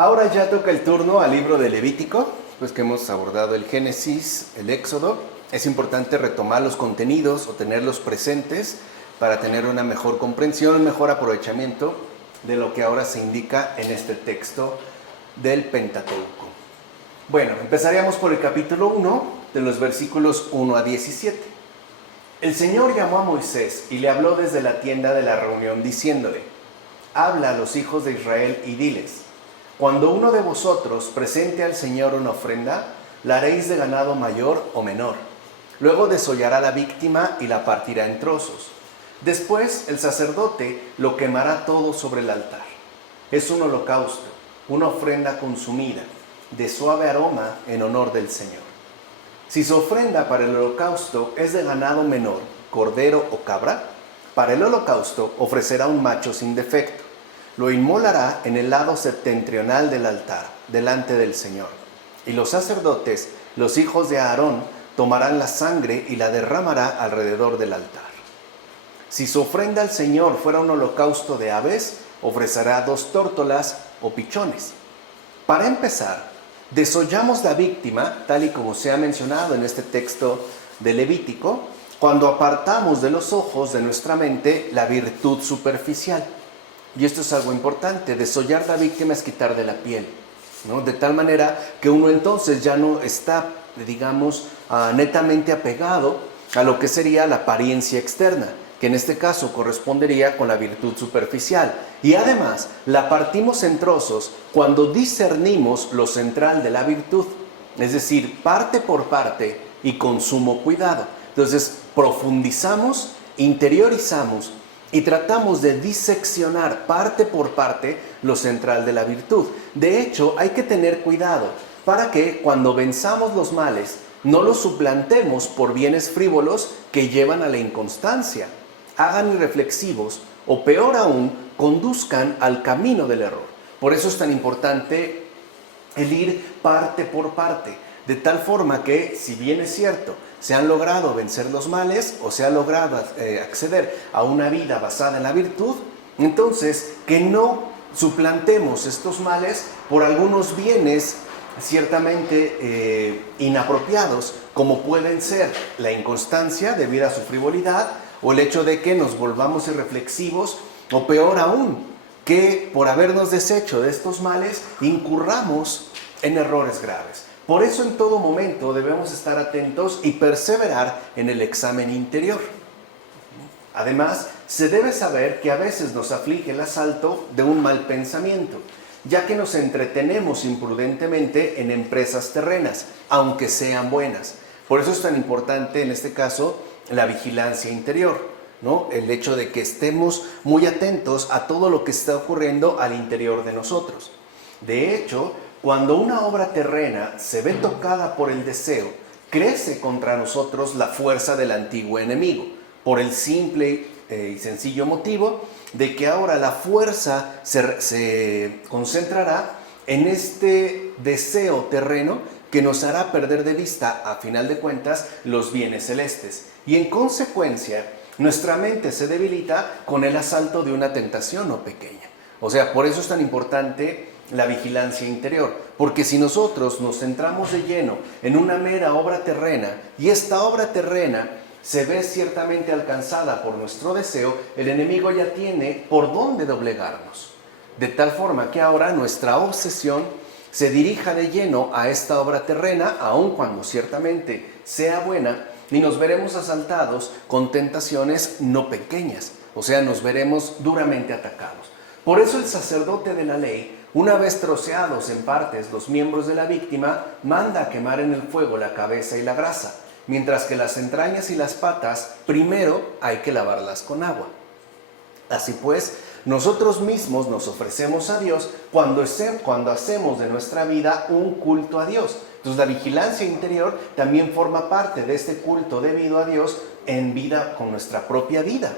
Ahora ya toca el turno al libro de Levítico, pues que hemos abordado el Génesis, el Éxodo. Es importante retomar los contenidos o tenerlos presentes para tener una mejor comprensión, un mejor aprovechamiento de lo que ahora se indica en este texto del Pentateuco. Bueno, empezaríamos por el capítulo 1, de los versículos 1 a 17. El Señor llamó a Moisés y le habló desde la tienda de la reunión diciéndole: habla a los hijos de Israel y diles: cuando uno de vosotros presente al Señor una ofrenda, la haréis de ganado mayor o menor. Luego desollará la víctima y la partirá en trozos. Después el sacerdote lo quemará todo sobre el altar. Es un holocausto, una ofrenda consumida, de suave aroma en honor del Señor. Si su ofrenda para el holocausto es de ganado menor, cordero o cabra, para el holocausto ofrecerá un macho sin defecto. Lo inmolará en el lado septentrional del altar, delante del Señor. Y los sacerdotes, los hijos de Aarón, tomarán la sangre y la derramará alrededor del altar. Si su ofrenda al Señor fuera un holocausto de aves, ofrecerá 2 tórtolas o pichones. Para empezar, desollamos la víctima, tal y como se ha mencionado en este texto de Levítico, cuando apartamos de los ojos de nuestra mente la virtud superficial. Y esto es algo importante: desollar la víctima es quitar de la piel, ¿no? De tal manera que uno entonces ya no está, digamos, netamente apegado a lo que sería la apariencia externa, que en este caso correspondería con la virtud superficial. Y además la partimos en trozos cuando discernimos lo central de la virtud, es decir, parte por parte y con sumo cuidado. Entonces profundizamos, interiorizamos y tratamos de diseccionar parte por parte lo central de la virtud. De hecho, hay que tener cuidado para que cuando venzamos los males no los suplantemos por bienes frívolos que llevan a la inconstancia, hagan irreflexivos o, peor aún, conduzcan al camino del error. Por eso es tan importante el ir parte por parte, de tal forma que, si bien es cierto, se han logrado vencer los males o se ha logrado acceder a una vida basada en la virtud, entonces que no suplantemos estos males por algunos bienes ciertamente inapropiados, como pueden ser la inconstancia debido a su frivolidad, o el hecho de que nos volvamos irreflexivos, o peor aún, que por habernos deshecho de estos males incurramos en errores graves. Por eso en todo momento debemos estar atentos y perseverar en el examen interior. Además, se debe saber que a veces nos aflige el asalto de un mal pensamiento, ya que nos entretenemos imprudentemente en empresas terrenas, aunque sean buenas. Por eso es tan importante en este caso la vigilancia interior, ¿no? El hecho de que estemos muy atentos a todo lo que está ocurriendo al interior de nosotros. De hecho, cuando una obra terrena se ve tocada por el deseo, crece contra nosotros la fuerza del antiguo enemigo, por el simple y sencillo motivo de que ahora la fuerza se concentrará en este deseo terreno que nos hará perder de vista, a final de cuentas, los bienes celestes. Y en consecuencia, nuestra mente se debilita con el asalto de una tentación no pequeña. O sea, por eso es tan importante la vigilancia interior, porque si nosotros nos centramos de lleno en una mera obra terrena, y esta obra terrena se ve ciertamente alcanzada por nuestro deseo, el enemigo ya tiene por dónde doblegarnos, de tal forma que ahora nuestra obsesión se dirija de lleno a esta obra terrena, aun cuando ciertamente sea buena, y nos veremos asaltados con tentaciones no pequeñas, o sea, nos veremos duramente atacados. Por eso el sacerdote de la ley, una vez troceados en partes los miembros de la víctima, manda a quemar en el fuego la cabeza y la grasa, mientras que las entrañas y las patas primero hay que lavarlas con agua. Así pues, nosotros mismos nos ofrecemos a Dios cuando hacemos de nuestra vida un culto a Dios. Entonces la vigilancia interior también forma parte de este culto debido a Dios en vida con nuestra propia vida.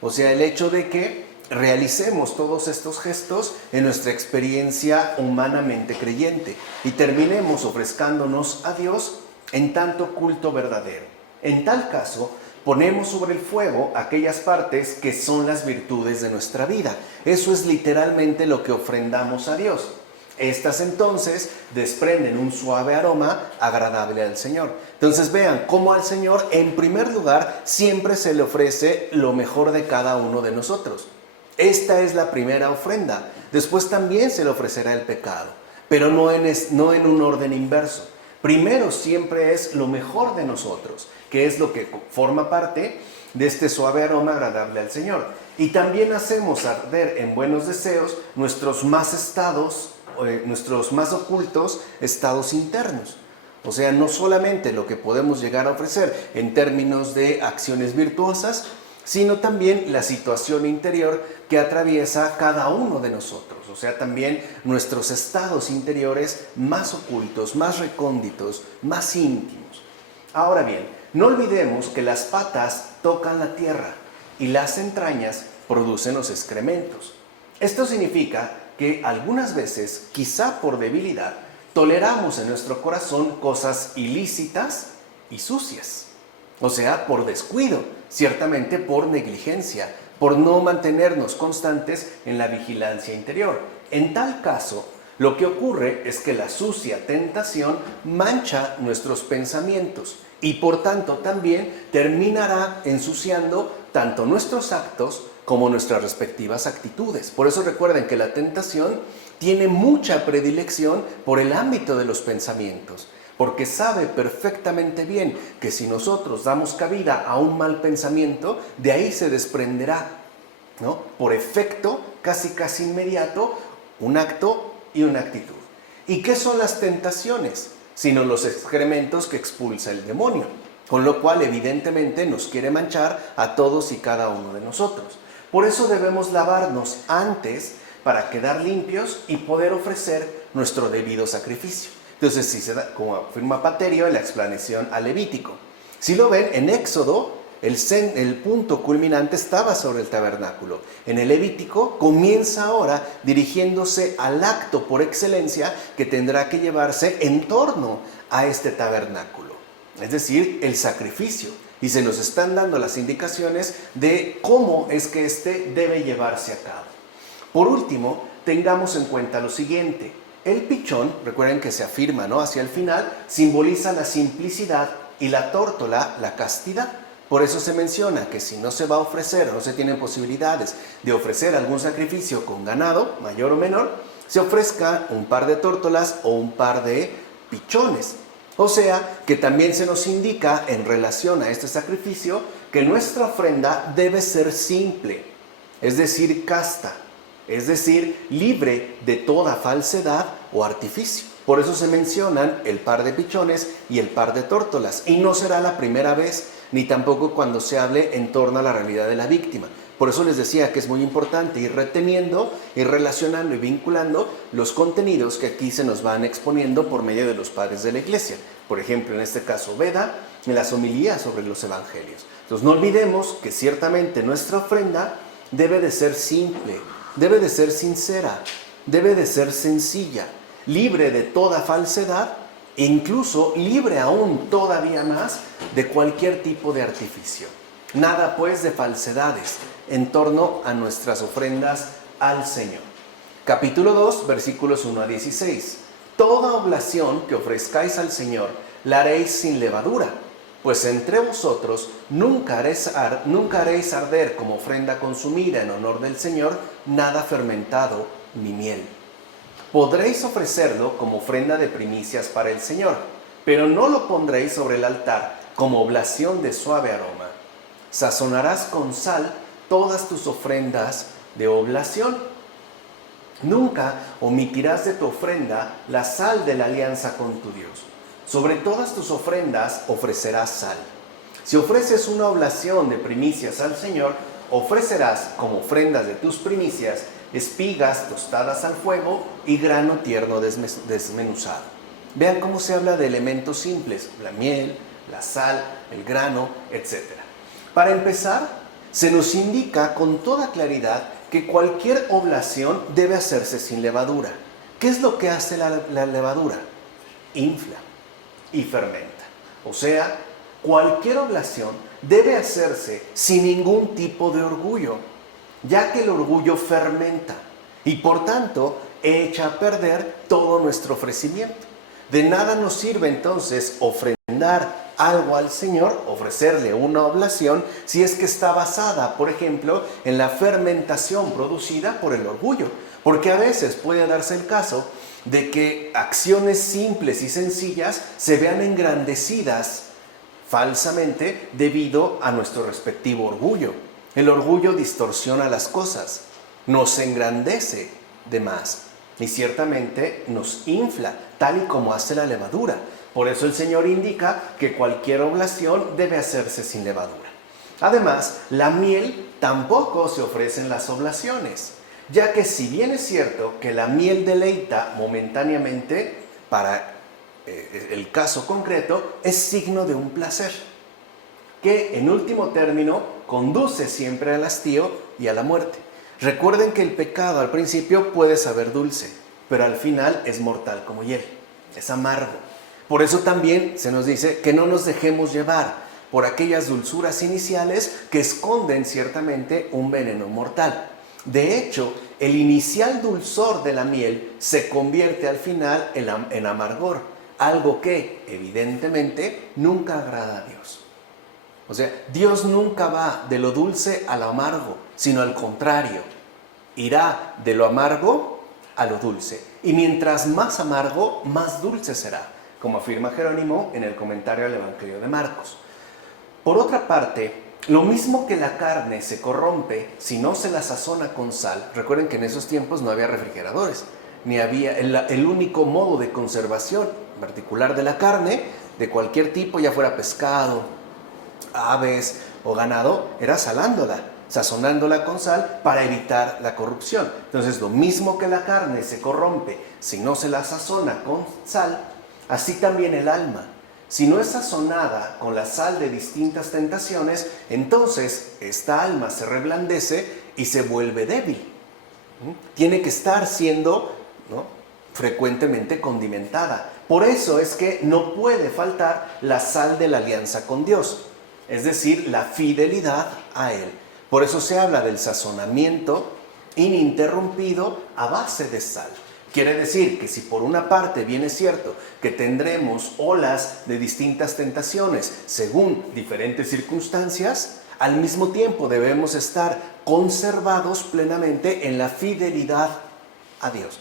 O sea, el hecho de que realicemos todos estos gestos en nuestra experiencia humanamente creyente y terminemos ofrezcándonos a Dios en tanto culto verdadero. En tal caso, ponemos sobre el fuego aquellas partes que son las virtudes de nuestra vida. Eso es literalmente lo que ofrendamos a Dios. Estas entonces desprenden un suave aroma agradable al Señor. Entonces vean cómo al Señor, en primer lugar, siempre se le ofrece lo mejor de cada uno de nosotros. Esta es la primera ofrenda. Después también se le ofrecerá el pecado, pero no en un orden inverso. Primero siempre es lo mejor de nosotros, que es lo que forma parte de este suave aroma agradable al Señor. Y también hacemos arder en buenos deseos nuestros más ocultos estados internos. O sea, no solamente lo que podemos llegar a ofrecer en términos de acciones virtuosas, sino también la situación interior que atraviesa cada uno de nosotros. O sea, también nuestros estados interiores más ocultos, más recónditos, más íntimos. Ahora bien, no olvidemos que las patas tocan la tierra y las entrañas producen los excrementos. Esto significa que algunas veces, quizá por debilidad, toleramos en nuestro corazón cosas ilícitas y sucias. O sea, por descuido, ciertamente por negligencia, por no mantenernos constantes en la vigilancia interior. En tal caso, lo que ocurre es que la sucia tentación mancha nuestros pensamientos y por tanto también terminará ensuciando tanto nuestros actos como nuestras respectivas actitudes. Por eso recuerden que la tentación tiene mucha predilección por el ámbito de los pensamientos, porque sabe perfectamente bien que si nosotros damos cabida a un mal pensamiento, de ahí se desprenderá, ¿no?, por efecto casi inmediato, un acto y una actitud. ¿Y qué son las tentaciones? Sino los excrementos que expulsa el demonio, con lo cual evidentemente nos quiere manchar a todos y cada uno de nosotros. Por eso debemos lavarnos antes para quedar limpios y poder ofrecer nuestro debido sacrificio. Entonces, si se da, como afirma Paterio en la explanación al Levítico. Si lo ven, en Éxodo, el punto culminante estaba sobre el tabernáculo. En el Levítico comienza ahora dirigiéndose al acto por excelencia que tendrá que llevarse en torno a este tabernáculo. Es decir, el sacrificio. Y se nos están dando las indicaciones de cómo es que este debe llevarse a cabo. Por último, tengamos en cuenta lo siguiente. El pichón, recuerden que se afirma, ¿no?, hacia el final, simboliza la simplicidad y la tórtola, la castidad. Por eso se menciona que si no se va a ofrecer o no se tienen posibilidades de ofrecer algún sacrificio con ganado, mayor o menor, se ofrezca un par de tórtolas o un par de pichones. O sea, que también se nos indica en relación a este sacrificio que nuestra ofrenda debe ser simple, es decir, casta. Es decir, libre de toda falsedad o artificio. Por eso se mencionan el par de pichones y el par de tórtolas. Y no será la primera vez, ni tampoco cuando se hable en torno a la realidad de la víctima. Por eso les decía que es muy importante ir reteniendo, ir relacionando y vinculando los contenidos que aquí se nos van exponiendo por medio de los padres de la Iglesia. Por ejemplo, en este caso, Beda, en las homilías sobre los evangelios. Entonces, no olvidemos que ciertamente nuestra ofrenda debe de ser simple, debe de ser sincera, debe de ser sencilla, libre de toda falsedad e incluso libre aún todavía más de cualquier tipo de artificio. Nada pues de falsedades en torno a nuestras ofrendas al Señor. Capítulo 2, versículos 1 a 16. Toda oblación que ofrezcáis al Señor la haréis sin levadura, pues entre vosotros nunca haréis arder como ofrenda consumida en honor del Señor nada fermentado ni miel. Podréis ofrecerlo como ofrenda de primicias para el Señor, pero no lo pondréis sobre el altar como oblación de suave aroma. Sazonarás con sal todas tus ofrendas de oblación. Nunca omitirás de tu ofrenda la sal de la alianza con tu Dios. Sobre todas tus ofrendas ofrecerás sal. Si ofreces una oblación de primicias al Señor, ofrecerás como ofrendas de tus primicias espigas tostadas al fuego y grano tierno desmenuzado. Vean cómo se habla de elementos simples, la miel, la sal, el grano, etc. Para empezar, se nos indica con toda claridad que cualquier oblación debe hacerse sin levadura. ¿Qué es lo que hace la levadura? Infla y fermenta. O sea, cualquier oblación debe hacerse sin ningún tipo de orgullo, ya que el orgullo fermenta y por tanto echa a perder todo nuestro ofrecimiento. De nada nos sirve entonces ofrendar algo al Señor, ofrecerle una oblación, si es que está basada, por ejemplo, en la fermentación producida por el orgullo. Porque a veces puede darse el caso de que acciones simples y sencillas se vean engrandecidas falsamente debido a nuestro respectivo orgullo. El orgullo distorsiona las cosas, nos engrandece de más y ciertamente nos infla, tal y como hace la levadura. Por eso el Señor indica que cualquier oblación debe hacerse sin levadura. Además, la miel tampoco se ofrece en las oblaciones, ya que si bien es cierto que la miel deleita momentáneamente, para el caso concreto, es signo de un placer, que en último término conduce siempre al hastío y a la muerte. Recuerden que el pecado al principio puede saber dulce, pero al final es mortal como hiel, es amargo. Por eso también se nos dice que no nos dejemos llevar por aquellas dulzuras iniciales que esconden ciertamente un veneno mortal. De hecho, el inicial dulzor de la miel se convierte al final en amargor, algo que evidentemente nunca agrada a Dios. O sea, Dios nunca va de lo dulce a lo amargo, sino al contrario, irá de lo amargo a lo dulce. Y mientras más amargo, más dulce será, como afirma Jerónimo en el comentario al Evangelio de Marcos. Por otra parte, lo mismo que la carne se corrompe si no se la sazona con sal. Recuerden que en esos tiempos no había refrigeradores, ni había el único modo de conservación particular de la carne, de cualquier tipo, ya fuera pescado, aves o ganado, era salándola, sazonándola con sal para evitar la corrupción. Entonces, lo mismo que la carne se corrompe si no se la sazona con sal, así también el alma. Si no es sazonada con la sal de distintas tentaciones, entonces esta alma se reblandece y se vuelve débil. Tiene que estar siendo, ¿no?, frecuentemente condimentada. Por eso es que no puede faltar la sal de la alianza con Dios, es decir, la fidelidad a Él. Por eso se habla del sazonamiento ininterrumpido a base de sal. Quiere decir que si por una parte bien es cierto que tendremos olas de distintas tentaciones según diferentes circunstancias, al mismo tiempo debemos estar conservados plenamente en la fidelidad a Dios.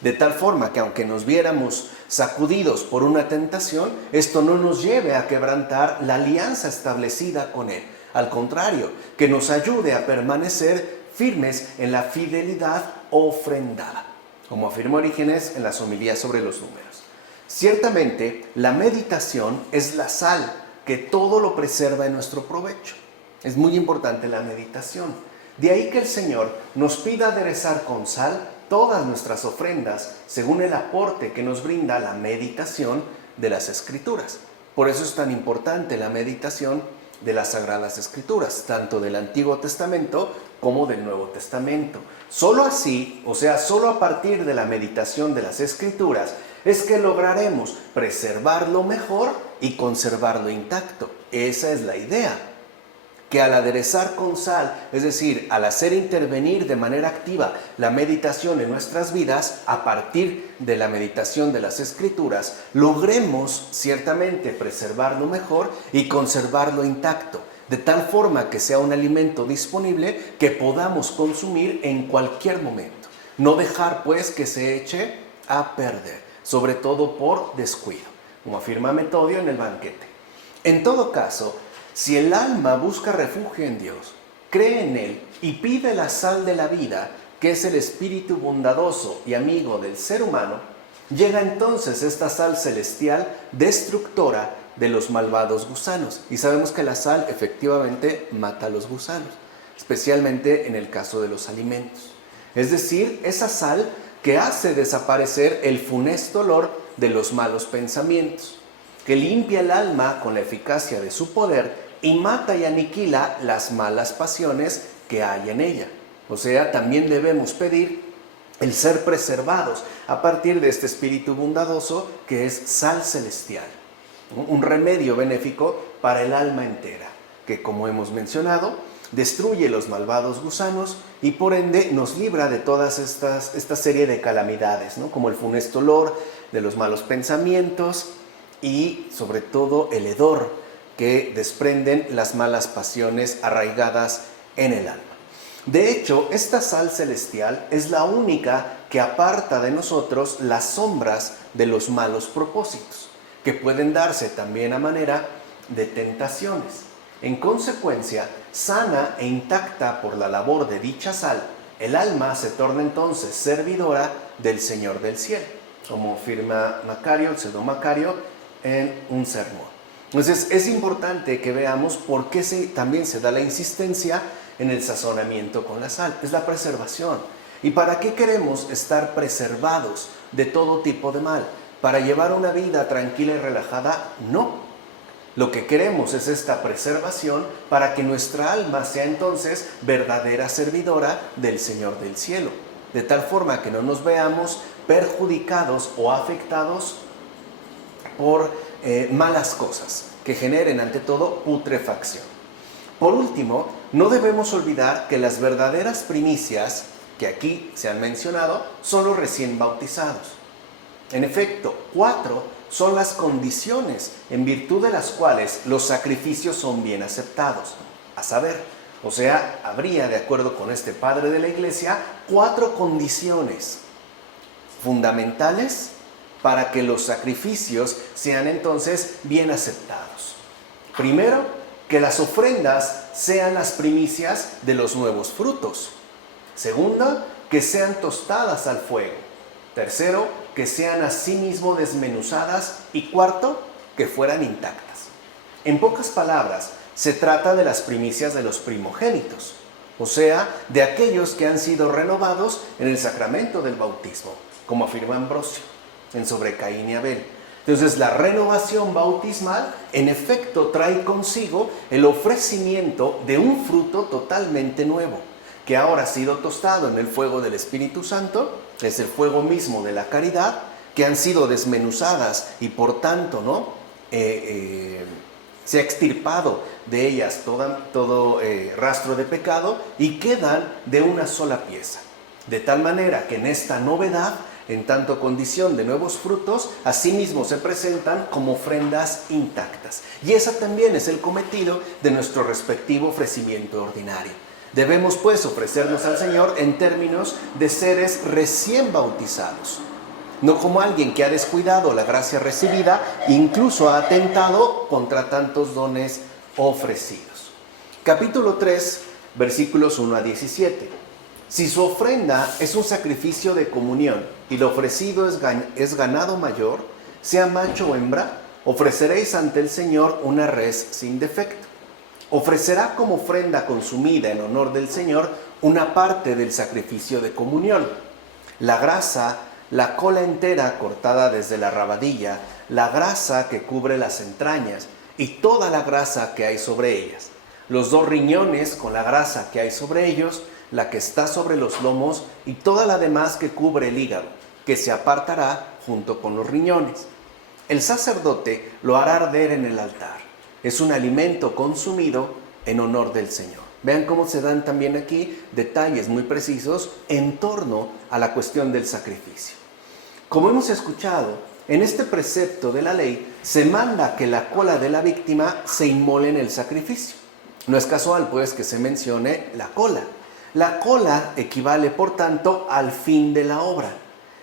De tal forma que aunque nos viéramos sacudidos por una tentación, esto no nos lleve a quebrantar la alianza establecida con Él. Al contrario, que nos ayude a permanecer firmes en la fidelidad ofrendada, como afirmó Orígenes en las homilías sobre los números. Ciertamente, la meditación es la sal que todo lo preserva en nuestro provecho. Es muy importante la meditación. De ahí que el Señor nos pida aderezar con sal todas nuestras ofrendas según el aporte que nos brinda la meditación de las Escrituras. Por eso es tan importante la meditación de las Sagradas Escrituras, tanto del Antiguo Testamento como del Nuevo Testamento. Solo así, o sea, solo a partir de la meditación de las Escrituras, es que lograremos preservarlo mejor y conservarlo intacto. Esa es la idea. Que al aderezar con sal, es decir, al hacer intervenir de manera activa la meditación en nuestras vidas, a partir de la meditación de las Escrituras, logremos ciertamente preservarlo mejor y conservarlo intacto, de tal forma que sea un alimento disponible que podamos consumir en cualquier momento. No dejar pues que se eche a perder, sobre todo por descuido, como afirma Metodio en el banquete. En todo caso, si el alma busca refugio en Dios, cree en Él y pide la sal de la vida, que es el espíritu bondadoso y amigo del ser humano, llega entonces esta sal celestial destructora de los malvados gusanos. Y sabemos que la sal efectivamente mata a los gusanos, especialmente en el caso de los alimentos. Es decir, esa sal que hace desaparecer el funesto olor de los malos pensamientos, que limpia el alma con la eficacia de su poder y mata y aniquila las malas pasiones que hay en ella. O sea, también debemos pedir el ser preservados a partir de este espíritu bondadoso que es sal celestial, un remedio benéfico para el alma entera, que como hemos mencionado, destruye los malvados gusanos y por ende nos libra de todas esta serie de calamidades, ¿no? Como el funesto olor de los malos pensamientos y sobre todo el hedor que desprenden las malas pasiones arraigadas en el alma. De hecho, esta sal celestial es la única que aparta de nosotros las sombras de los malos propósitos, que pueden darse también a manera de tentaciones. En consecuencia, sana e intacta por la labor de dicha sal, el alma se torna entonces servidora del Señor del cielo, como afirma Macario, el pseudo Macario, en un sermón. Entonces, es importante que veamos por qué también se da la insistencia en el sazonamiento con la sal. Es la preservación. ¿Y para qué queremos estar preservados de todo tipo de mal? ¿Para llevar una vida tranquila y relajada? No. Lo que queremos es esta preservación para que nuestra alma sea entonces verdadera servidora del Señor del cielo, de tal forma que no nos veamos perjudicados o afectados por malas cosas que generen ante todo putrefacción. Por último, no debemos olvidar que las verdaderas primicias que aquí se han mencionado son los recién bautizados. En efecto, 4 son las condiciones en virtud de las cuales los sacrificios son bien aceptados. A saber, o sea, habría, de acuerdo con este padre de la iglesia, 4 condiciones fundamentales para que los sacrificios sean entonces bien aceptados. Primero, que las ofrendas sean las primicias de los nuevos frutos. Segundo, que sean tostadas al fuego. Tercero, que sean asimismo desmenuzadas. Y cuarto, que fueran intactas. En pocas palabras, se trata de las primicias de los primogénitos, o sea, de aquellos que han sido renovados en el sacramento del bautismo, como afirma Ambrosio en Sobre Caín y Abel. Entonces, la renovación bautismal, en efecto, trae consigo el ofrecimiento de un fruto totalmente nuevo, que ahora ha sido tostado en el fuego del Espíritu Santo, es el fuego mismo de la caridad, que han sido desmenuzadas y por tanto, ¿no? Se ha extirpado de ellas todo rastro de pecado y quedan de una sola pieza. De tal manera que en esta novedad, en tanto condición de nuevos frutos, asimismo se presentan como ofrendas intactas. Y ese también es el cometido de nuestro respectivo ofrecimiento ordinario. Debemos pues ofrecernos al Señor en términos de seres recién bautizados, no como alguien que ha descuidado la gracia recibida, incluso ha atentado contra tantos dones ofrecidos. Capítulo 3, versículos 1 a 17. Si su ofrenda es un sacrificio de comunión y lo ofrecido es ganado mayor, sea macho o hembra, ofreceréis ante el Señor una res sin defecto. Ofrecerá como ofrenda consumida en honor del Señor una parte del sacrificio de comunión. La grasa, la cola entera cortada desde la rabadilla, la grasa que cubre las entrañas y toda la grasa que hay sobre ellas. Los 2 riñones con la grasa que hay sobre ellos, la que está sobre los lomos y toda la demás que cubre el hígado, que se apartará junto con los riñones. El sacerdote lo hará arder en el altar. Es un alimento consumido en honor del Señor. Vean cómo se dan también aquí detalles muy precisos en torno a la cuestión del sacrificio. Como hemos escuchado, en este precepto de la ley se manda que la cola de la víctima se inmole en el sacrificio. No es casual, pues, que se mencione la cola. La cola equivale, por tanto, al fin de la obra.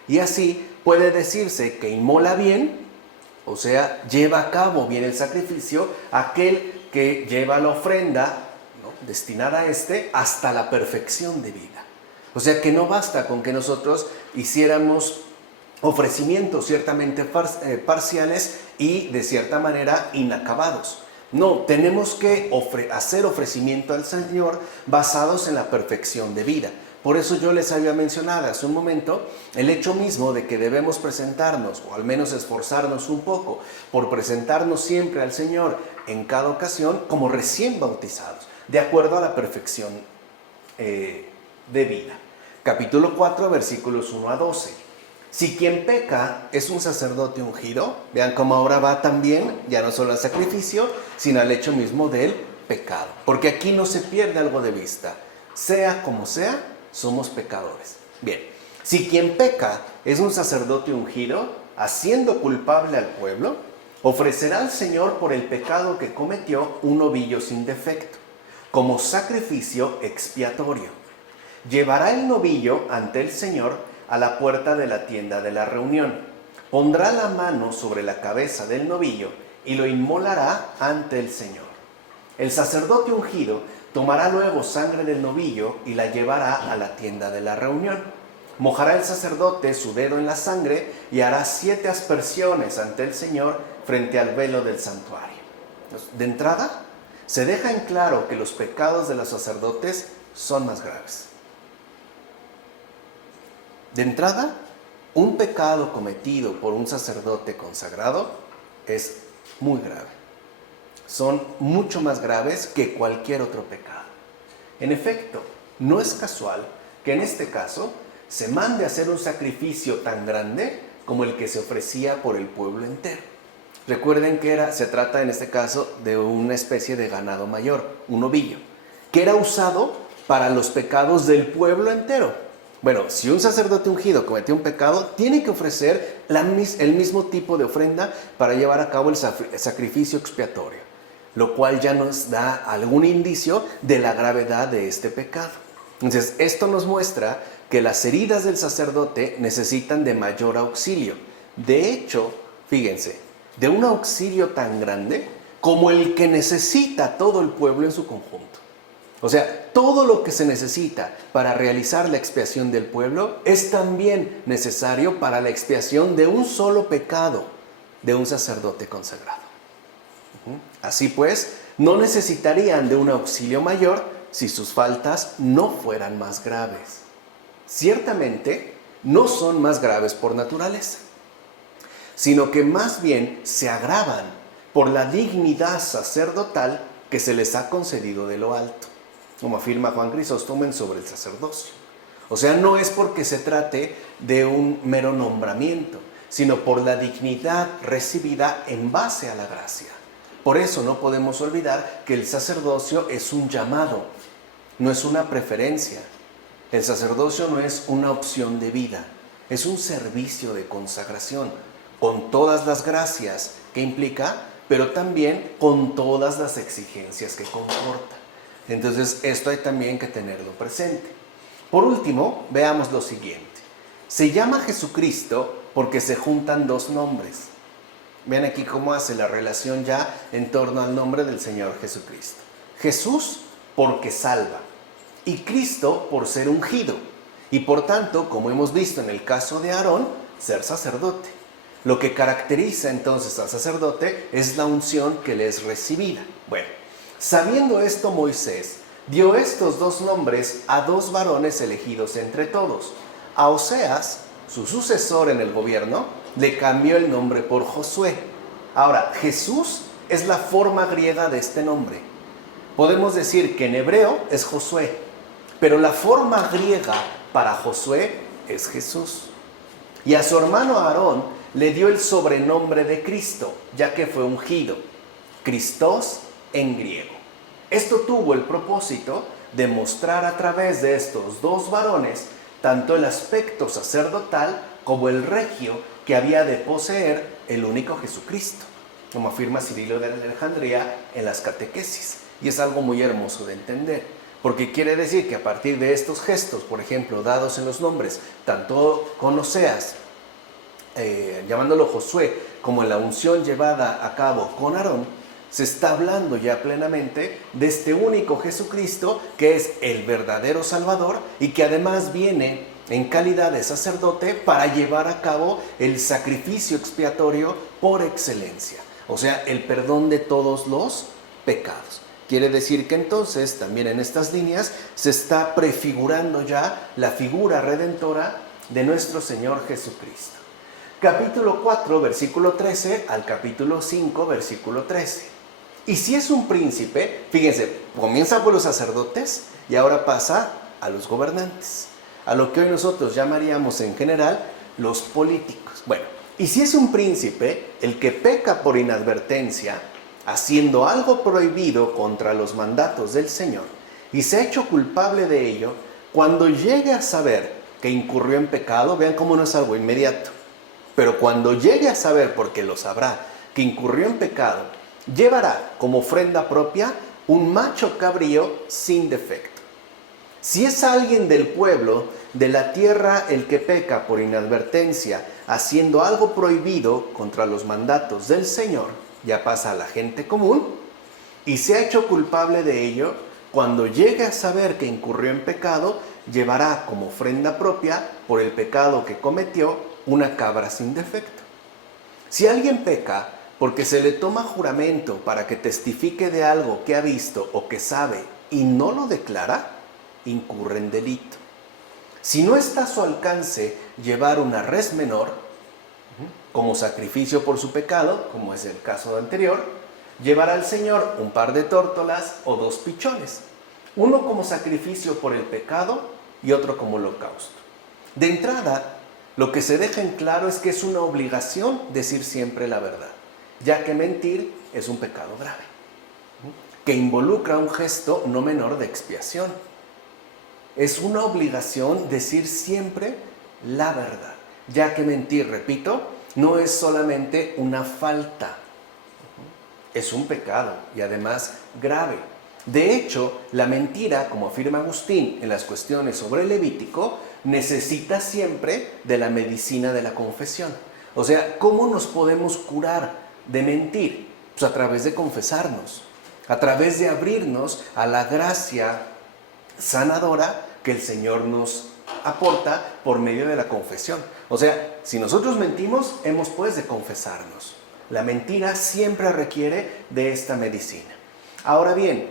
Y así puede decirse que inmola bien, o sea, lleva a cabo bien el sacrificio, aquel que lleva la ofrenda, ¿no?, destinada a hasta la perfección de vida. O sea que no basta con que nosotros hiciéramos ofrecimientos ciertamente parciales y de cierta manera inacabados. No, tenemos que hacer ofrecimiento al Señor basados en la perfección de vida. Por eso yo les había mencionado hace un momento el hecho mismo de que debemos presentarnos, o al menos esforzarnos un poco, por presentarnos siempre al Señor en cada ocasión como recién bautizados, de acuerdo a la perfección de vida. Capítulo 4, versículos 1 a 12. Si quien peca es un sacerdote ungido, vean cómo ahora va también, ya no solo al sacrificio, sino al hecho mismo del pecado. Porque aquí no se pierde algo de vista. Sea como sea, somos pecadores. Bien, si quien peca es un sacerdote ungido, haciendo culpable al pueblo, ofrecerá al Señor por el pecado que cometió un novillo sin defecto, como sacrificio expiatorio. Llevará el novillo ante el Señor a la puerta de la tienda de la reunión. Pondrá la mano sobre la cabeza del novillo y lo inmolará ante el Señor. El sacerdote ungido tomará luego sangre del novillo y la llevará a la tienda de la reunión. Mojará el sacerdote su dedo en la sangre y hará 7 aspersiones ante el Señor frente al velo del santuario. Entonces, de entrada, se deja en claro que los pecados de los sacerdotes son más graves. De entrada, un pecado cometido por un sacerdote consagrado es muy grave. Son mucho más graves que cualquier otro pecado. En efecto, no es casual que en este caso se mande a hacer un sacrificio tan grande como el que se ofrecía por el pueblo entero. Recuerden que se trata en este caso de una especie de ganado mayor, un novillo, que era usado para los pecados del pueblo entero. Bueno, si un sacerdote ungido cometió un pecado, tiene que ofrecer el mismo tipo de ofrenda para llevar a cabo el sacrificio expiatorio, lo cual ya nos da algún indicio de la gravedad de este pecado. Entonces, esto nos muestra que las heridas del sacerdote necesitan de mayor auxilio. De hecho, fíjense, de un auxilio tan grande como el que necesita todo el pueblo en su conjunto. O sea, todo lo que se necesita para realizar la expiación del pueblo es también necesario para la expiación de un solo pecado de un sacerdote consagrado. Así pues, no necesitarían de un auxilio mayor si sus faltas no fueran más graves. Ciertamente, no son más graves por naturaleza, sino que más bien se agravan por la dignidad sacerdotal que se les ha concedido de lo alto, como afirma Juan Crisóstomo sobre el sacerdocio. O sea, no es porque se trate de un mero nombramiento, sino por la dignidad recibida en base a la gracia. Por eso no podemos olvidar que el sacerdocio es un llamado, no es una preferencia. El sacerdocio no es una opción de vida, es un servicio de consagración, con todas las gracias que implica, pero también con todas las exigencias que comporta. Entonces, esto hay también que tenerlo presente. Por último, veamos lo siguiente. Se llama Jesucristo porque se juntan 2 nombres. Vean aquí cómo hace la relación ya en torno al nombre del Señor Jesucristo. Jesús porque salva y Cristo por ser ungido. Y por tanto, como hemos visto en el caso de Aarón, ser sacerdote. Lo que caracteriza entonces al sacerdote es la unción que le es recibida. Bueno, sabiendo esto, Moisés dio estos 2 nombres a 2 varones elegidos entre todos. A Oseas, su sucesor en el gobierno, le cambió el nombre por Josué. Ahora, Jesús es la forma griega de este nombre. Podemos decir que en hebreo es Josué, pero la forma griega para Josué es Jesús. Y a su hermano Aarón le dio el sobrenombre de Cristo, ya que fue ungido, Christos en griego. Esto tuvo el propósito de mostrar a través de estos 2 varones tanto el aspecto sacerdotal como el regio que había de poseer el único Jesucristo, como afirma Cirilo de Alejandría en las catequesis. Y es algo muy hermoso de entender, porque quiere decir que a partir de estos gestos, por ejemplo, dados en los nombres, tanto con Oseas, llamándolo Josué, como en la unción llevada a cabo con Aarón, se está hablando ya plenamente de este único Jesucristo que es el verdadero Salvador y que además viene en calidad de sacerdote para llevar a cabo el sacrificio expiatorio por excelencia, o sea, el perdón de todos los pecados. Quiere decir que entonces también en estas líneas se está prefigurando ya la figura redentora de nuestro Señor Jesucristo. Capítulo 4, versículo 13 al capítulo 5, versículo 13. Y si es un príncipe, fíjense, comienza por los sacerdotes y ahora pasa a los gobernantes, a lo que hoy nosotros llamaríamos en general los políticos. Bueno, y si es un príncipe, el que peca por inadvertencia, haciendo algo prohibido contra los mandatos del Señor, y se ha hecho culpable de ello, cuando llegue a saber que incurrió en pecado, vean cómo no es algo inmediato, pero cuando llegue a saber, porque lo sabrá, que incurrió en pecado, llevará como ofrenda propia un macho cabrío sin defecto. Si es alguien del pueblo, de la tierra, el que peca por inadvertencia, haciendo algo prohibido contra los mandatos del Señor, ya pasa a la gente común, y se ha hecho culpable de ello, cuando llegue a saber que incurrió en pecado, llevará como ofrenda propia, por el pecado que cometió, una cabra sin defecto. Si alguien peca porque se le toma juramento para que testifique de algo que ha visto o que sabe y no lo declara, incurre en delito. Si no está a su alcance llevar una res menor, como sacrificio por su pecado, como es el caso anterior, llevará al Señor un par de tórtolas o 2 pichones, uno como sacrificio por el pecado y otro como holocausto. De entrada, lo que se deja en claro es que es una obligación decir siempre la verdad, ya que mentir es un pecado grave, que involucra un gesto no menor de expiación. Es una obligación decir siempre la verdad, ya que mentir, repito, no es solamente una falta, es un pecado y además grave. De hecho, la mentira, como afirma Agustín en las cuestiones sobre el Levítico, necesita siempre de la medicina de la confesión. O sea, ¿cómo nos podemos curar de mentir? Pues a través de confesarnos, a través de abrirnos a la gracia sanadora que el Señor nos aporta por medio de la confesión. O sea, si nosotros mentimos, hemos pues de confesarnos. La mentira siempre requiere de esta medicina. Ahora bien,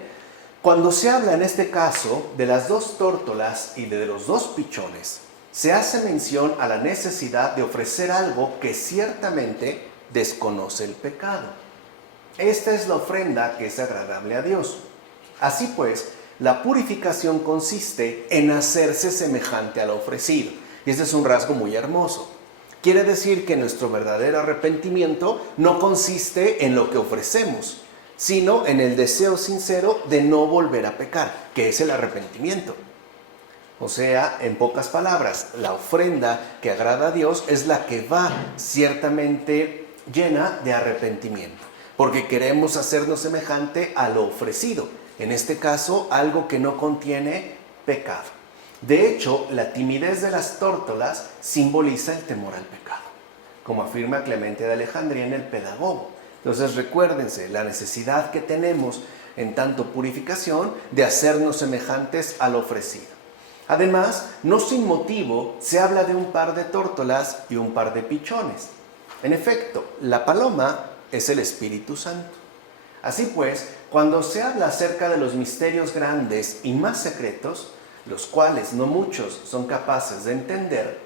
cuando se habla en este caso de las 2 tórtolas y de los 2 pichones, se hace mención a la necesidad de ofrecer algo que ciertamente desconoce el pecado. Esta es la ofrenda que es agradable a Dios. Así pues, la purificación consiste en hacerse semejante al ofrecido. Y este es un rasgo muy hermoso. Quiere decir que nuestro verdadero arrepentimiento no consiste en lo que ofrecemos, sino en el deseo sincero de no volver a pecar, que es el arrepentimiento. O sea, en pocas palabras, la ofrenda que agrada a Dios es la que va ciertamente llena de arrepentimiento, porque queremos hacernos semejante a lo ofrecido. En este caso, algo que no contiene pecado. De hecho, la timidez de las tórtolas simboliza el temor al pecado, como afirma Clemente de Alejandría en el Pedagogo. Entonces, recuérdense la necesidad que tenemos en tanto purificación de hacernos semejantes al ofrecido. Además, no sin motivo, se habla de un par de tórtolas y un par de pichones. En efecto, la paloma es el Espíritu Santo. Así pues, cuando se habla acerca de los misterios grandes y más secretos, los cuales no muchos son capaces de entender,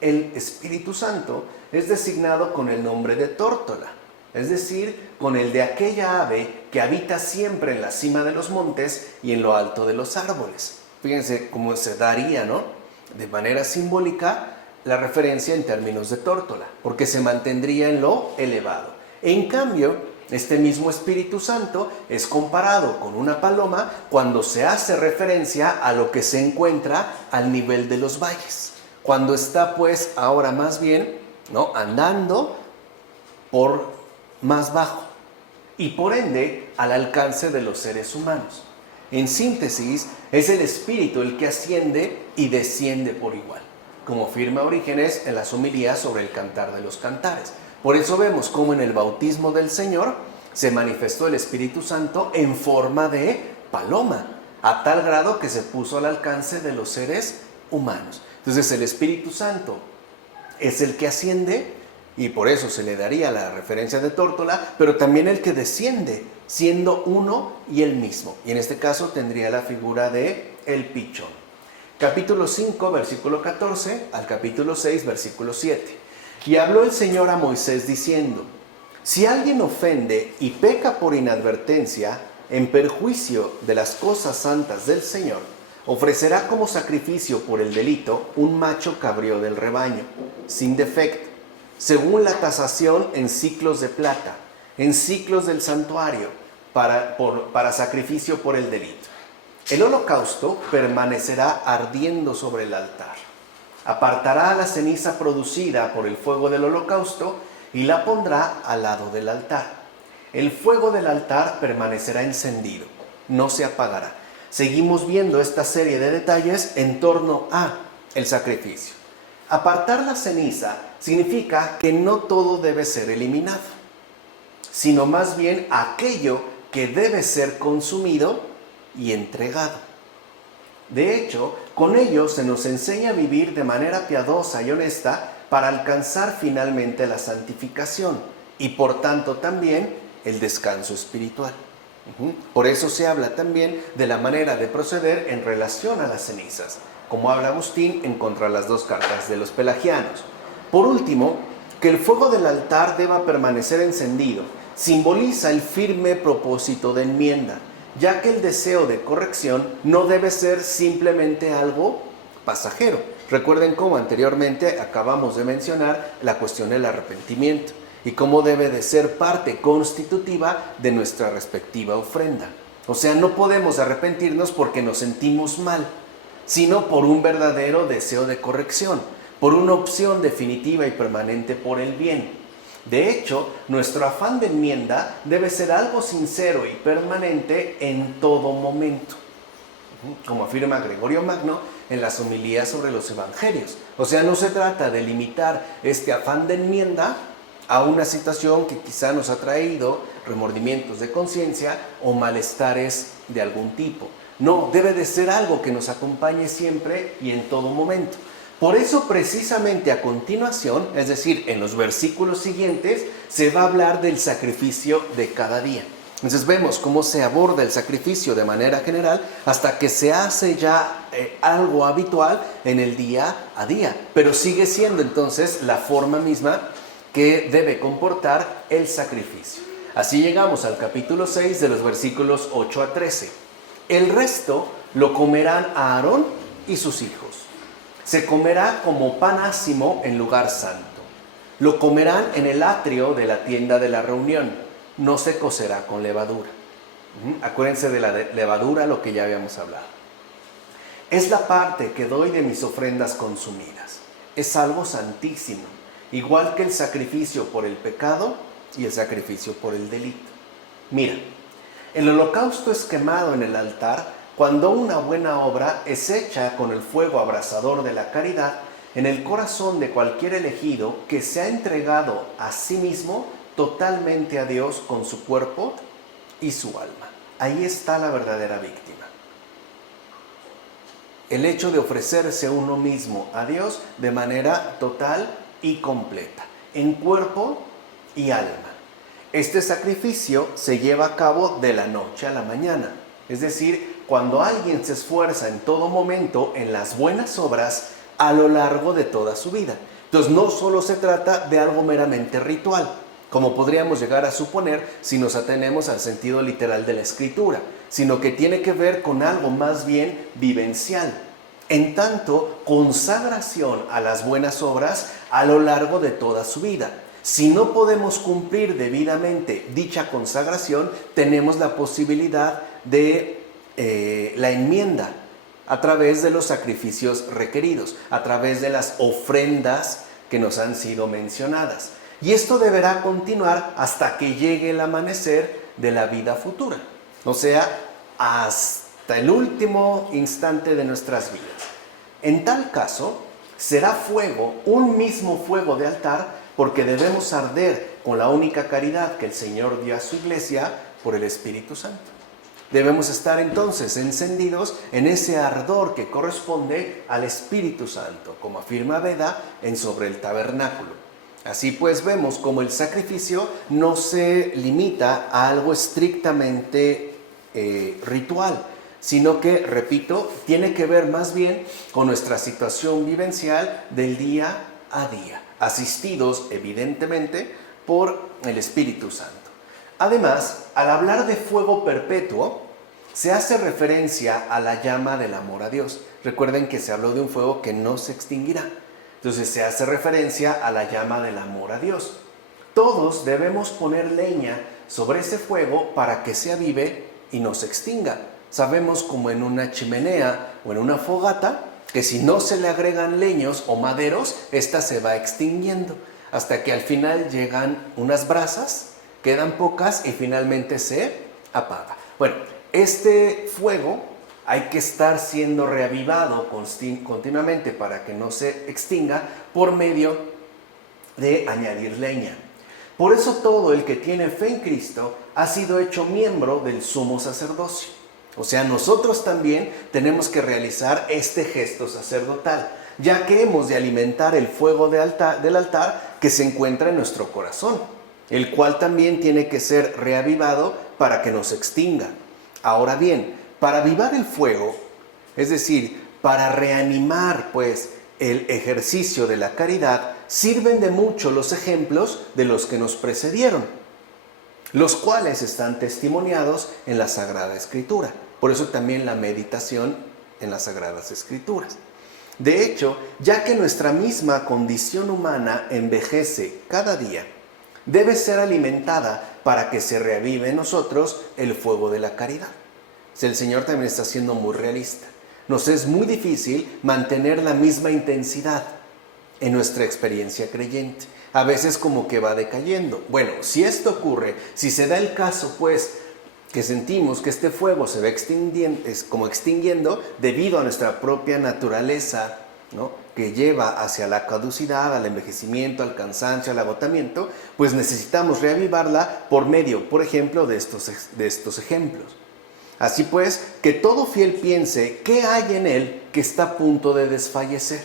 el Espíritu Santo es designado con el nombre de tórtola, es decir, con el de aquella ave que habita siempre en la cima de los montes y en lo alto de los árboles. Fíjense cómo se daría, ¿no?, de manera simbólica la referencia en términos de tórtola, porque se mantendría en lo elevado. En cambio, este mismo Espíritu Santo es comparado con una paloma cuando se hace referencia a lo que se encuentra al nivel de los valles, cuando está pues ahora más bien, ¿no?, andando por más bajo y por ende al alcance de los seres humanos. En síntesis, es el Espíritu el que asciende y desciende por igual, como afirma Orígenes en las homilías sobre el Cantar de los Cantares. Por eso vemos cómo en el bautismo del Señor se manifestó el Espíritu Santo en forma de paloma, a tal grado que se puso al alcance de los seres humanos. Entonces el Espíritu Santo es el que asciende, y por eso se le daría la referencia de tórtola, pero también el que desciende, siendo uno y el mismo. Y en este caso tendría la figura de el pichón. Capítulo 5, versículo 14, al capítulo 6, versículo 7. Y habló el Señor a Moisés diciendo: si alguien ofende y peca por inadvertencia, en perjuicio de las cosas santas del Señor, ofrecerá como sacrificio por el delito un macho cabrío del rebaño, sin defecto, según la tasación en siclos de plata, en ciclos del santuario para sacrificio por el delito. El holocausto permanecerá ardiendo sobre el altar. Apartará la ceniza producida por el fuego del holocausto y la pondrá al lado del altar. El fuego del altar permanecerá encendido, no se apagará. Seguimos viendo esta serie de detalles en torno a el sacrificio. Apartar la ceniza significa que no todo debe ser eliminado, sino más bien aquello que debe ser consumido y entregado. De hecho, con ello se nos enseña a vivir de manera piadosa y honesta para alcanzar finalmente la santificación y por tanto también el descanso espiritual. Por eso se habla también de la manera de proceder en relación a las cenizas, como habla Agustín en contra de las dos cartas de los pelagianos. Por último, que el fuego del altar deba permanecer encendido simboliza el firme propósito de enmienda, ya que el deseo de corrección no debe ser simplemente algo pasajero. Recuerden cómo anteriormente acabamos de mencionar la cuestión del arrepentimiento y cómo debe de ser parte constitutiva de nuestra respectiva ofrenda. O sea, no podemos arrepentirnos porque nos sentimos mal, sino por un verdadero deseo de corrección, por una opción definitiva y permanente por el bien. De hecho, nuestro afán de enmienda debe ser algo sincero y permanente en todo momento, como afirma Gregorio Magno en las homilías sobre los evangelios. O sea, no se trata de limitar este afán de enmienda a una situación que quizá nos ha traído remordimientos de conciencia o malestares de algún tipo. No, debe de ser algo que nos acompañe siempre y en todo momento. Por eso precisamente a continuación, es decir, en los versículos siguientes, se va a hablar del sacrificio de cada día. Entonces vemos cómo se aborda el sacrificio de manera general hasta que se hace ya algo habitual en el día a día. Pero sigue siendo entonces la forma misma que debe comportar el sacrificio. Así llegamos al capítulo 6 de los versículos 8 a 13. El resto lo comerán Aarón y sus hijos. Se comerá como pan ácimo en lugar santo. Lo comerán en el atrio de la tienda de la reunión. No se cocerá con levadura. Acuérdense de la levadura, lo que ya habíamos hablado. Es la parte que doy de mis ofrendas consumidas. Es algo santísimo, igual que el sacrificio por el pecado y el sacrificio por el delito. Mira, el holocausto es quemado en el altar cuando una buena obra es hecha con el fuego abrasador de la caridad en el corazón de cualquier elegido que se ha entregado a sí mismo totalmente a Dios con su cuerpo y su alma. Ahí está la verdadera víctima. El hecho de ofrecerse uno mismo a Dios de manera total y completa, en cuerpo y alma. Este sacrificio se lleva a cabo de la noche a la mañana, es decir, cuando alguien se esfuerza en todo momento en las buenas obras a lo largo de toda su vida. Entonces no solo se trata de algo meramente ritual, como podríamos llegar a suponer si nos atenemos al sentido literal de la escritura, sino que tiene que ver con algo más bien vivencial, en tanto consagración a las buenas obras a lo largo de toda su vida. Si no podemos cumplir debidamente dicha consagración, tenemos la posibilidad de la enmienda a través de los sacrificios requeridos, a través de las ofrendas que nos han sido mencionadas. Y esto deberá continuar hasta que llegue el amanecer de la vida futura, o sea, hasta el último instante de nuestras vidas. En tal caso, será fuego, un mismo fuego de altar, porque debemos arder con la única caridad que el Señor dio a su iglesia por el Espíritu Santo. Debemos estar entonces encendidos en ese ardor que corresponde al Espíritu Santo, como afirma Beda en Sobre el Tabernáculo. Así pues vemos como el sacrificio no se limita a algo estrictamente ritual, sino que, repito, tiene que ver más bien con nuestra situación vivencial del día a día, asistidos evidentemente por el Espíritu Santo. Además, al hablar de fuego perpetuo, se hace referencia a la llama del amor a Dios. Recuerden que se habló de un fuego que no se extinguirá. Entonces se hace referencia a la llama del amor a Dios. todos debemos poner leña sobre ese fuego para que se avive y no se extinga. Sabemos, como en una chimenea o en una fogata, que si no se le agregan leños o maderos, esta se va extinguiendo, hasta que al final llegan unas brasas, quedan pocas y finalmente se apaga. Bueno, este fuego hay que estar siendo reavivado continuamente para que no se extinga por medio de añadir leña. Por eso todo el que tiene fe en Cristo ha sido hecho miembro del sumo sacerdocio. O sea, nosotros también tenemos que realizar este gesto sacerdotal, ya que hemos de alimentar el fuego del altar que se encuentra en nuestro corazón, el cual también tiene que ser reavivado para que no se extinga. Ahora bien, para avivar el fuego, es decir, para reanimar pues el ejercicio de la caridad, sirven de mucho los ejemplos de los que nos precedieron, los cuales están testimoniados en la Sagrada Escritura. Por eso también la meditación en las Sagradas Escrituras. De hecho, ya que nuestra misma condición humana envejece cada día, debe ser alimentada para que se reavive en nosotros el fuego de la caridad. El Señor también está siendo muy realista. Nos es muy difícil mantener la misma intensidad en nuestra experiencia creyente. A veces como que va decayendo. Bueno, si esto ocurre, si se da el caso pues que sentimos que este fuego se va extinguiendo debido a nuestra propia naturaleza, ¿no?, que lleva hacia la caducidad, al envejecimiento, al cansancio, al agotamiento, pues necesitamos reavivarla por medio, por ejemplo, de estos ejemplos. Así pues, que todo fiel piense qué hay en él que está a punto de desfallecer.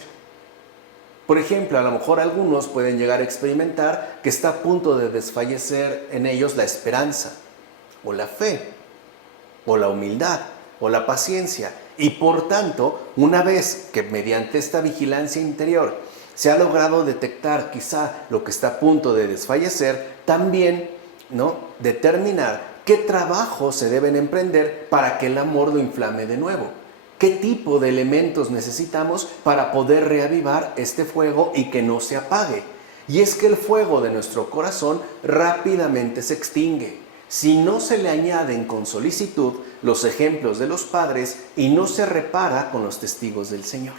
Por ejemplo, a lo mejor algunos pueden llegar a experimentar que está a punto de desfallecer en ellos la esperanza, o la fe, o la humildad, o la paciencia. Y por tanto, una vez que mediante esta vigilancia interior se ha logrado detectar quizá lo que está a punto de desfallecer, también, ¿no?, determinar qué trabajos se deben emprender para que el amor lo inflame de nuevo. ¿Qué tipo de elementos necesitamos para poder reavivar este fuego y que no se apague? Y es que el fuego de nuestro corazón rápidamente se extingue si no se le añaden con solicitud los ejemplos de los padres y no se repara con los testigos del Señor,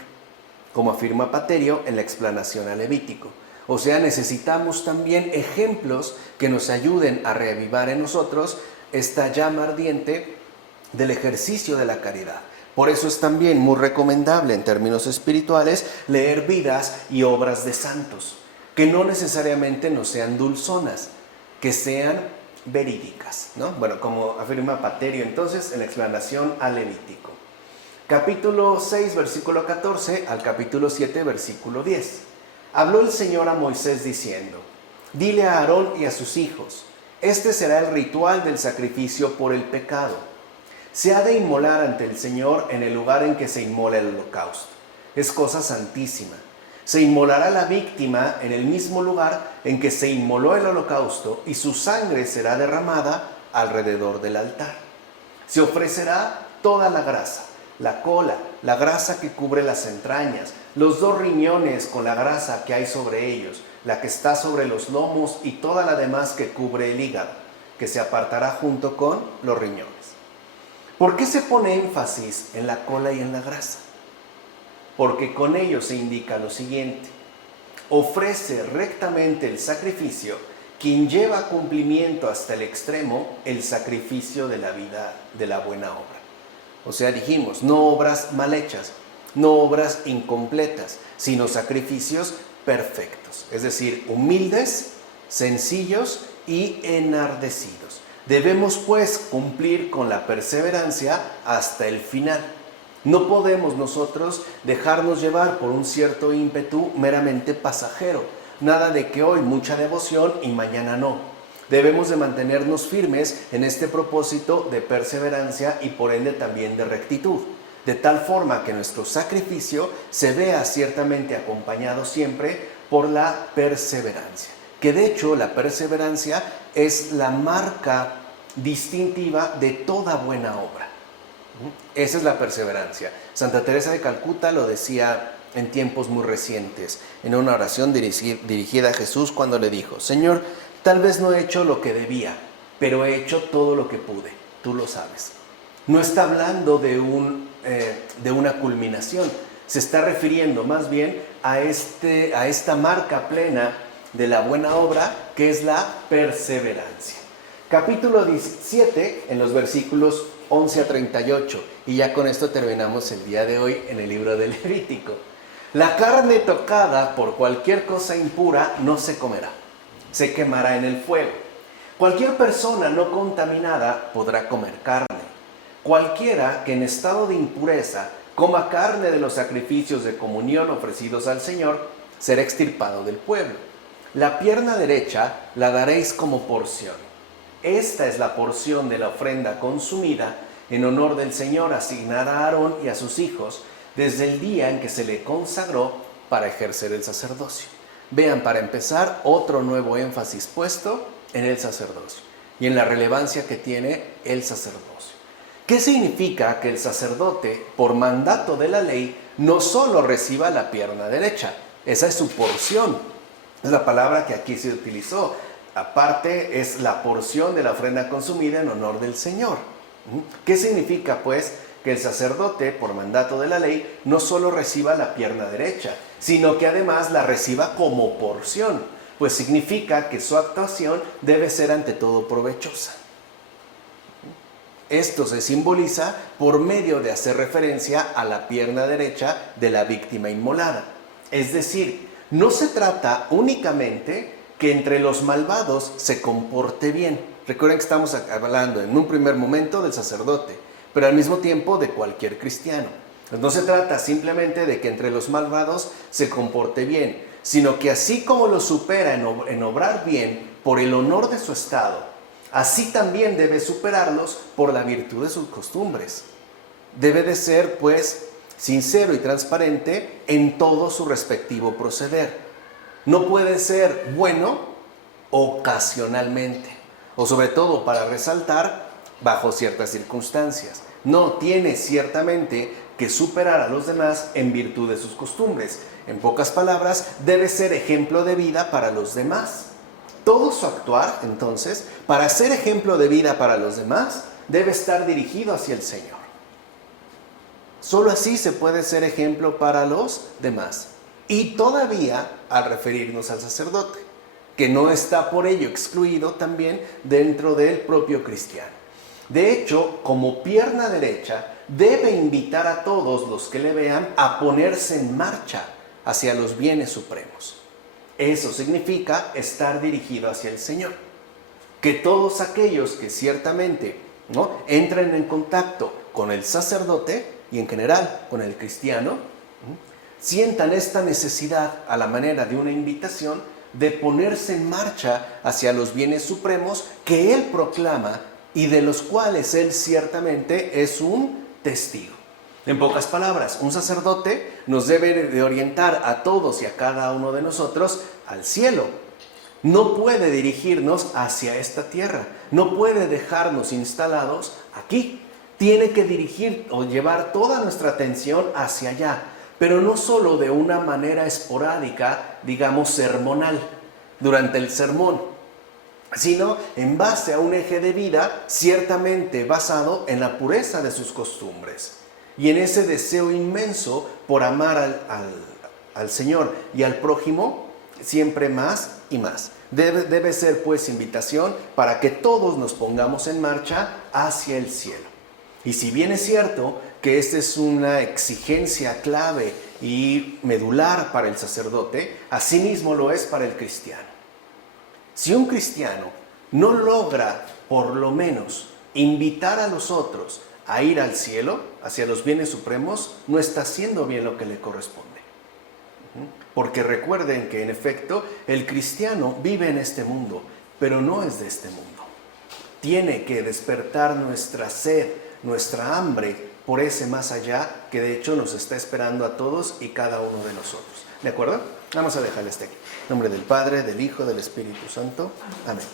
como afirma Paterio en la explanación a Levítico. O sea, necesitamos también ejemplos que nos ayuden a reavivar en nosotros esta llama ardiente del ejercicio de la caridad. Por eso es también muy recomendable en términos espirituales leer vidas y obras de santos, que no necesariamente no sean dulzonas, que sean verídicas, ¿no? Bueno, como afirma Paterio entonces en la explanación a Levítico. Capítulo 6, versículo 14 al capítulo 7, versículo 10. Habló el Señor a Moisés diciendo: dile a Aarón y a sus hijos, este será el ritual del sacrificio por el pecado. Se ha de inmolar ante el Señor en el lugar en que se inmola el holocausto. Es cosa santísima. Se inmolará la víctima en el mismo lugar en que se inmoló el holocausto y su sangre será derramada alrededor del altar. Se ofrecerá toda la grasa, la cola, la grasa que cubre las entrañas, los 2 riñones con la grasa que hay sobre ellos, la que está sobre los lomos y toda la demás que cubre el hígado, que se apartará junto con los riñones. ¿Por qué se pone énfasis en la cola y en la grasa? Porque con ello se indica lo siguiente: ofrece rectamente el sacrificio quien lleva a cumplimiento hasta el extremo el sacrificio de la vida de la buena obra. O sea, dijimos, no obras mal hechas, no obras incompletas, sino sacrificios perfectos, es decir, humildes, sencillos y enardecidos. Debemos pues cumplir con la perseverancia hasta el final. No podemos nosotros dejarnos llevar por un cierto ímpetu meramente pasajero, nada de que hoy mucha devoción y mañana no. Debemos de mantenernos firmes en este propósito de perseverancia y por ende también de rectitud, de tal forma que nuestro sacrificio se vea ciertamente acompañado siempre por la perseverancia. Que de hecho la perseverancia es la marca distintiva de toda buena obra. Esa es la perseverancia. Santa Teresa de Calcuta lo decía en tiempos muy recientes, en una oración dirigida a Jesús cuando le dijo: Señor, Tal vez no he hecho lo que debía, pero he hecho todo lo que pude. Tú lo sabes. No está hablando de una culminación. Se está refiriendo más bien a esta marca plena de la buena obra, que es la perseverancia. Capítulo 17, en los versículos 11 a 38. Y ya con esto terminamos el día de hoy en el libro del Levítico. La carne tocada por cualquier cosa impura no se comerá. Se quemará en el fuego. Cualquier persona no contaminada podrá comer carne. Cualquiera que en estado de impureza coma carne de los sacrificios de comunión ofrecidos al Señor, será extirpado del pueblo. La pierna derecha la daréis como porción. Esta es la porción de la ofrenda consumida en honor del Señor, asignada a Aarón y a sus hijos, desde el día en que se le consagró para ejercer el sacerdocio. Vean, para empezar, otro nuevo énfasis puesto en el sacerdocio y en la relevancia que tiene el sacerdocio. ¿Qué significa que el sacerdote, por mandato de la ley, no solo reciba la pierna derecha? Esa es su porción. Es la palabra que aquí se utilizó. Aparte, es la porción de la ofrenda consumida en honor del Señor. ¿Qué significa, pues, que el sacerdote, por mandato de la ley, no solo reciba la pierna derecha, sino que además la reciba como porción? Pues significa que su actuación debe ser ante todo provechosa. Esto se simboliza por medio de hacer referencia a la pierna derecha de la víctima inmolada. Es decir, no se trata únicamente que entre los malvados se comporte bien. Recuerden que estamos hablando en un primer momento del sacerdote, pero al mismo tiempo de cualquier cristiano. No se trata simplemente de que entre los malvados se comporte bien, sino que así como lo supera en obrar bien por el honor de su estado, así también debe superarlos por la virtud de sus costumbres. Debe de ser, pues, sincero y transparente en todo su respectivo proceder. No puede ser bueno ocasionalmente, o sobre todo para resaltar bajo ciertas circunstancias. No, tiene ciertamente que superar a los demás en virtud de sus costumbres. En pocas palabras, debe ser ejemplo de vida para los demás. Todo su actuar, entonces, para ser ejemplo de vida para los demás, debe estar dirigido hacia el Señor. Solo así se puede ser ejemplo para los demás. Y todavía, al referirnos al sacerdote, que no está por ello excluido también dentro del propio cristiano. De hecho, como pierna derecha, debe invitar a todos los que le vean a ponerse en marcha hacia los bienes supremos. Eso significa estar dirigido hacia el Señor. Que todos aquellos que ciertamente entren en contacto con el sacerdote y en general con el cristiano, sientan esta necesidad a la manera de una invitación de ponerse en marcha hacia los bienes supremos que Él proclama y de los cuales Él ciertamente es un testigo. En pocas palabras, un sacerdote nos debe de orientar a todos y a cada uno de nosotros al cielo. No puede dirigirnos hacia esta tierra, no puede dejarnos instalados aquí. Tiene que dirigir o llevar toda nuestra atención hacia allá, pero no solo de una manera esporádica, digamos sermonal, durante el sermón, sino en base a un eje de vida ciertamente basado en la pureza de sus costumbres y en ese deseo inmenso por amar al Señor y al prójimo siempre más y más. Debe ser pues invitación para que todos nos pongamos en marcha hacia el cielo. Y si bien es cierto que esta es una exigencia clave y medular para el sacerdote, asimismo lo es para el cristiano. Si un cristiano no logra, por lo menos, invitar a los otros a ir al cielo, hacia los bienes supremos, no está haciendo bien lo que le corresponde. Porque recuerden que, en efecto, el cristiano vive en este mundo, pero no es de este mundo. Tiene que despertar nuestra sed, nuestra hambre por ese más allá que de hecho nos está esperando a todos y cada uno de nosotros. ¿De acuerdo? Vamos a dejarle hasta aquí. En nombre del Padre, del Hijo, del Espíritu Santo. Amén.